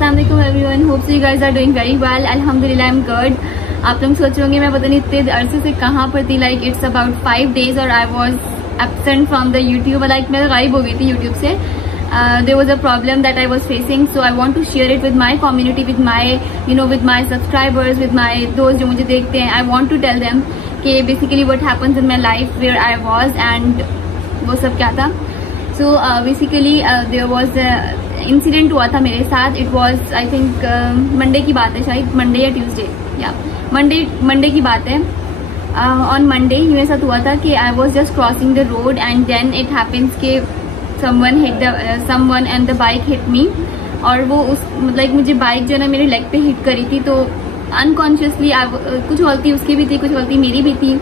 अस्सलाम वालेकुम everyone, hope so you guys are doing very well. अल्हम्दुलिल्लाह आई एम गुड। आप लोग सोच रहे होंगे मैं पता नहीं इतने अरसे से कहाँ पर थी। लाइक इट्स अबाउट 5 days और I was absent from the YouTube. Like मैं गायब हो गई थी यूट्यूब से। there was a problem that I was facing, so I want to share it with my community, with my with my subscribers, with my those जो मुझे देखते हैं। I want to tell them कि basically what happens in my life, where I was and वो सब क्या था। So basically there was a incident हुआ था मेरे साथ। It was I think Monday की बात है, शायद मंडे या ट्यूसडे या मंडे की बात है। on Monday मेरे साथ हुआ था कि I was just crossing the road and then it happens कि someone and the bike hit me। और वो उस like मुझे बाइक जो है ना मेरे लेग पे हिट करी थी, तो अनकॉन्शियसली कुछ गलती उसकी भी थी, कुछ गलती मेरी भी थी।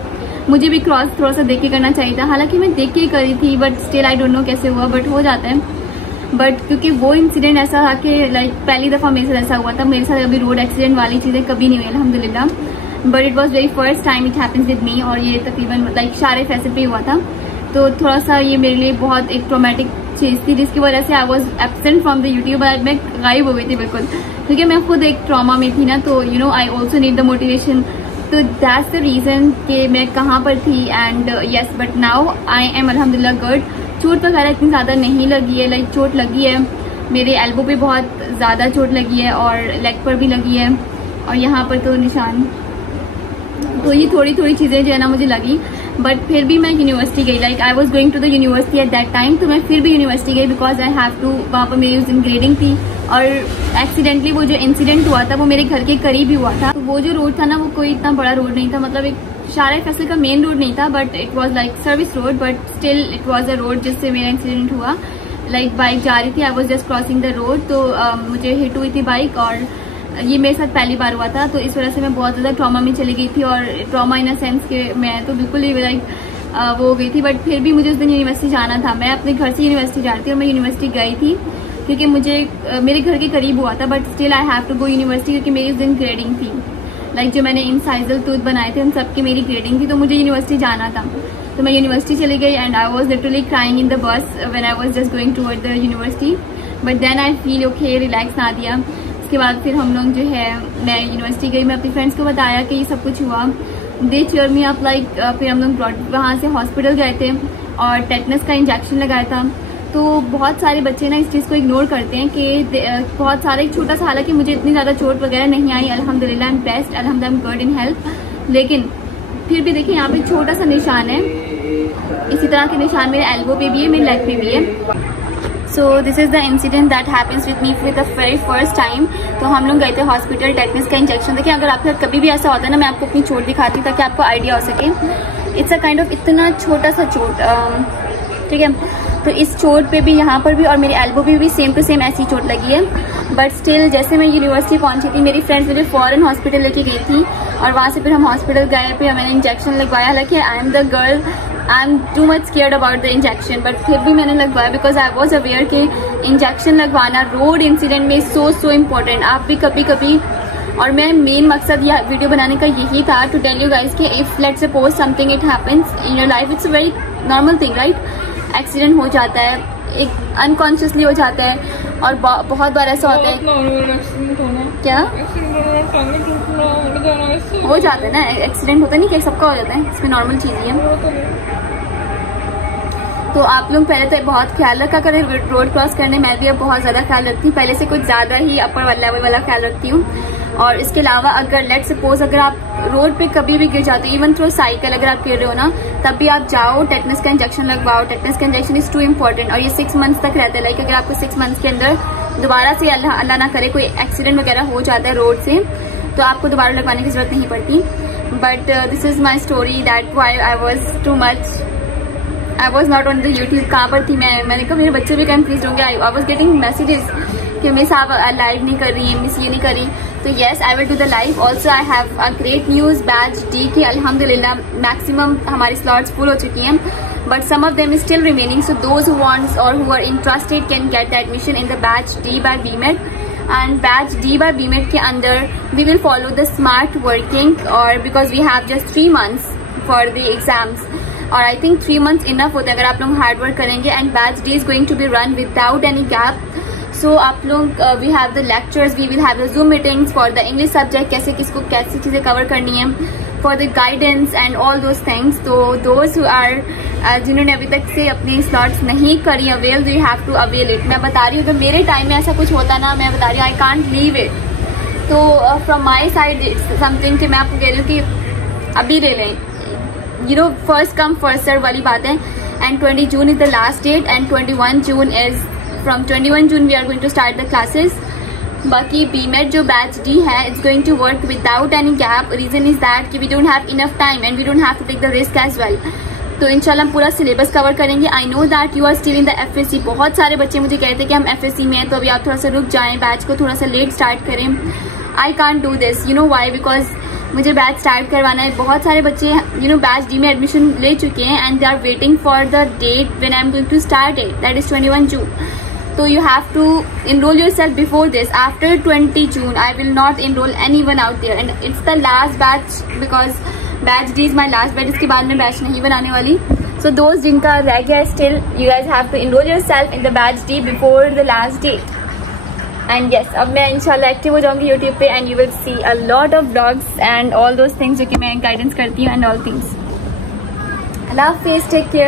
मुझे भी क्रॉस थोड़ा सा देख के करना चाहिए था, हालांकि मैं देख के ही करी थी, but still I don't know कैसे हुआ, बट हो जाता है। बट क्योंकि वो इंसिडेंट ऐसा था कि लाइक पहली दफ़ा मेरे साथ ऐसा हुआ था। मेरे साथ अभी रोड एक्सीडेंट वाली चीज़ें कभी नहीं हुई अल्हम्दुलिल्लाह, but it was very first time it happens with me. और ये तकरीबन लाइक शारे फैसल पे हुआ था, तो थोड़ा सा ये मेरे लिए बहुत एक ट्रोमेटिक चीज़ थी, जिसकी वजह से I was absent from the YouTube. मैं गायब हो गई थी बिल्कुल, क्योंकि मैं खुद एक ट्रॉमा में थी ना, तो I also need the motivation. तो दैट्स द रीज़न कि मैं कहाँ पर थी। And yes, but now I am अल्हम्दुलिल्लाह गुड। चोट वगैरह इतनी ज़्यादा नहीं लगी है। लाइक चोट लगी है, मेरे एल्बो पे बहुत ज़्यादा चोट लगी है और लेग पर भी लगी है, और यहाँ पर तो निशान। तो ये थोड़ी थोड़ी चीज़ें जो है ना मुझे लगी, बट फिर भी मैं यूनिवर्सिटी गई। Like I was going to the university at that time, तो मैं फिर भी यूनिवर्सिटी गई बिकॉज आई हैव टू। वहाँ पर मेरी उस दिन ग्रेडिंग थी, और एक्सीडेंटली वो जो इंसिडेंट हुआ था वो मेरे घर के करीब ही हुआ था। तो वो जो रोड था ना, वो कोई इतना बड़ा रोड नहीं था, मतलब एक शारा फैसल का मेन रोड नहीं था, but it was like service road, but still it was a road जिससे मेरा इंसिडेंट हुआ। लाइक बाइक जा रही थी, आई was just crossing the road, तो मुझे हिट हुई थी बाइक, और ये मेरे साथ पहली बार हुआ था, तो इस वजह से मैं बहुत ज़्यादा ट्रॉमा में चली गई थी। और ट्रॉमा इन अ सेंस कि मैं तो बिल्कुल ही लाइक वो हो गई थी। बट फिर भी मुझे उस दिन यूनिवर्सिटी जाना था। मैं अपने घर से यूनिवर्सिटी जा रही थी और मैं यूनिवर्सिटी गई थी, क्योंकि मुझे मेरे घर के करीब हुआ था, but still I have to go university, क्योंकि मेरी उस दिन ग्रेडिंग थी। लाइक जो मैंने इंसाइजल टूथ बनाए थे उन सब की मेरी ग्रेडिंग थी, तो मुझे यूनिवर्सिटी जाना था। तो मैं यूनिवर्सिटी चली गई and I was literally crying in the bus when I was just going toward the university. But then I feel okay, relax ना दिया। उसके बाद फिर हम लोग जो है, मैं यूनिवर्सिटी गई, मैं अपनी फ्रेंड्स को बताया कि ये सब कुछ हुआ। दे चेयर मी अप लाइक। फिर हम लोग वहाँ से हॉस्पिटल गए थे और टेटनस का इंजेक्शन लगाया था। तो बहुत सारे बच्चे ना इस चीज़ को इग्नोर करते हैं कि बहुत सारे एक छोटा सा, हालांकि मुझे इतनी ज़्यादा चोट वगैरह नहीं आई अल्हम्दुलिल्लाह, आई एम बेस्ट, अल्हम्दुलिल्लाह I am good in health. लेकिन फिर भी देखिए यहाँ पे छोटा सा निशान है, इसी तरह के निशान मेरे एल्बो पे भी है, मेरे लेग पे भी है। So this is the incident that happens with me for the very first time. तो हम लोग गए थे हॉस्पिटल, टेटनस का इंजेक्शन। देखिए अगर आपके साथ कभी भी ऐसा होता है ना, मैं आपको अपनी चोट दिखाती हूँ ताकि आपको आइडिया हो सके। इट्स अ काइंड ऑफ इतना छोटा सा चोट, ठीक है। तो इस चोट पे भी, यहाँ पर भी, और मेरे एल्बो पे भी सेम टू सेम ऐसी चोट लगी है। बट स्टिल जैसे मैं यूनिवर्सिटी पहुंची थी, मेरी फ्रेंड्स मुझे फॉरन हॉस्पिटल लेके गई थी, और वहाँ से फिर हम हॉस्पिटल गए, फिर मैंने इंजेक्शन लगवाया। हालांकि I am the girl, I am too much scared about the injection, but फिर भी मैंने लगवाया बिकॉज आई वॉज अवेयर कि इंजेक्शन लगवाना रोड इंसिडेंट में सो इम्पोर्टेंट। आप भी कभी कभी, और मैं मेन मकसद यह वीडियो बनाने का यही था, टू टेल यू गाइज कि if let's suppose something it happens in your life, it's a very normal thing right. Accident हो जाता है, एक अनकॉन्शियसली हो जाता है, और बहुत बार ऐसा होता है। क्या हो जाता है ना, एक्सीडेंट होता नहीं कि सबका हो जाता है, इसमें नॉर्मल चीज़ ही है। तो आप लोग पहले तो बहुत ख्याल रखा करें रोड क्रॉस करने। मैं भी अब बहुत ज़्यादा ख्याल रखती हूँ, पहले से कुछ ज़्यादा ही अपर लेवल वाला ख्याल रखती हूँ। और इसके अलावा अगर लेट सपोज अगर आप रोड पे कभी भी गिर जाते हो, इवन थ्रू साइकिल अगर आप गिर रहे हो ना, तब भी आप जाओ, टेटनस का इंजेक्शन लगवाओ। टेटनस का इंजेक्शन इज टू इम्पोर्टेंट, और ये 6 months तक रहता है। लाइक अगर आपको 6 months के अंदर दोबारा से अल्लाह ना करे कोई एक्सीडेंट वगैरह हो जाता है रोड से, तो आपको दोबारा लगवाने की जरूरत नहीं पड़ती। But this is my story that why I was too much, I was not on the YouTube. कहाँ पर थी मैंने कहा मेरे बच्चे भी कंफ्यूज होंगे। आई वॉज गेटिंग मैसेजेस कि मिस आप लाइव नहीं कर रही है, मिस ये नहीं कर रही। तो yes, I will do the live. Also I have a great news, batch D की अल्हम्दुलिल्लाह मैक्सिमम हमारी स्लॉट्स फुल हो चुकी हैं, but some of them is still remaining. So those who wants और who are interested can get the admission in the batch D by BMed. And batch D by BMed के अंदर we will follow the smart working, और because we have just 3 months for the exams, और I think 3 months enough होता है अगर आप लोग hard work करेंगे। And batch D is going to be run without any gap. So आप लोग we have the lectures, we will have the zoom meetings for the English subject, कैसे किसको कैसी चीज़ें कवर करनी है, for the guidance and all those things. तो those who are जिन्होंने अभी तक से अपने स्लॉट्स नहीं करी avail, you have to avail it. मैं बता रही हूँ, अगर मेरे टाइम में ऐसा कुछ होता ना, मैं बता रही हूँ आई कांट लीव इट। तो from my side it's something कि मैं आपको कह रही हूँ कि अभी ले लें, you know, first come first serve वाली बात है। And 20 June is the last date and 21 June is, from 21 June we are going to start the classes. बाकी बीमेट जो बैच डी है, it's going to work without any gap. Reason is that कि we don't have enough time and we don't have to take the risk as well. तो इंशाल्लाह हम पूरा syllabus cover करेंगे। I know that you are still in the FSC। बहुत सारे बच्चे मुझे कहते हैं कि हम FSC में हैं, तो अभी आप थोड़ा सा रुक जाएं, बैच को थोड़ा सा लेट स्टार्ट करें। I can't do this, you know why, because मुझे बैच स्टार्ट करवाना है। बहुत सारे बच्चे यू नो बैच डी में एडमिशन ले चुके हैं and they are waiting for the date when I am going to start it, that is 21 June. So you have to enroll yourself before this. After 20 June, I will not enroll anyone out there, and it's the last batch because batch D is my last batch. इसके बाद मैं batch नहीं बनाने वाली. So those जिनका रह गया still, you guys have to enroll yourself in the batch D before the last date. And yes, अब मैं इंशाल्लाह एक्टिव हो जाऊंगी YouTube पे and you will see a lot of vlogs and all those things जो कि मैं guidance करती हूँ and all things. Allah Hafiz, take care.